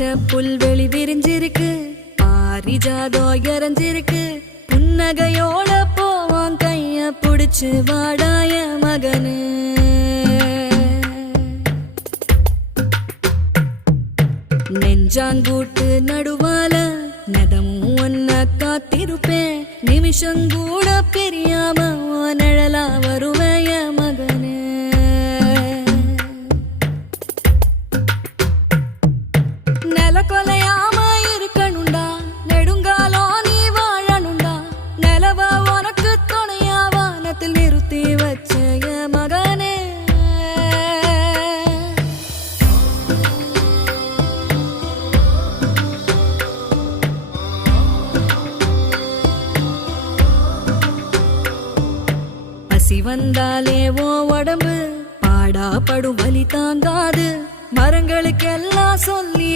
பச்சை புல்வெளி விரிஞ்சிருக்கு, பாரிஜாதம் இறஞ்சிருக்கு. புன்னகையோட போவான் கைய புடிச்சு வாடாய மகனு. நெஞ்சாங்கூட்டு நடுவால நதமும் ஒன்ன காத்திருப்பேன், நிமிஷங்கூட பிரியாம நிழலா வருவேய மகனே. நில கொலையாம இருக்கணுண்டா, நெடுங்காலம் நீ வாழணுண்டா. நிலவ உனக்கு துணையா வானத்தில் நிறுத்தி வச்ச மகனே. பசி வந்தாலே ஓ உடம்பு பாடா படும் வலி தாங்காது. மரங்களுக்கெல்லாம் சொல்லி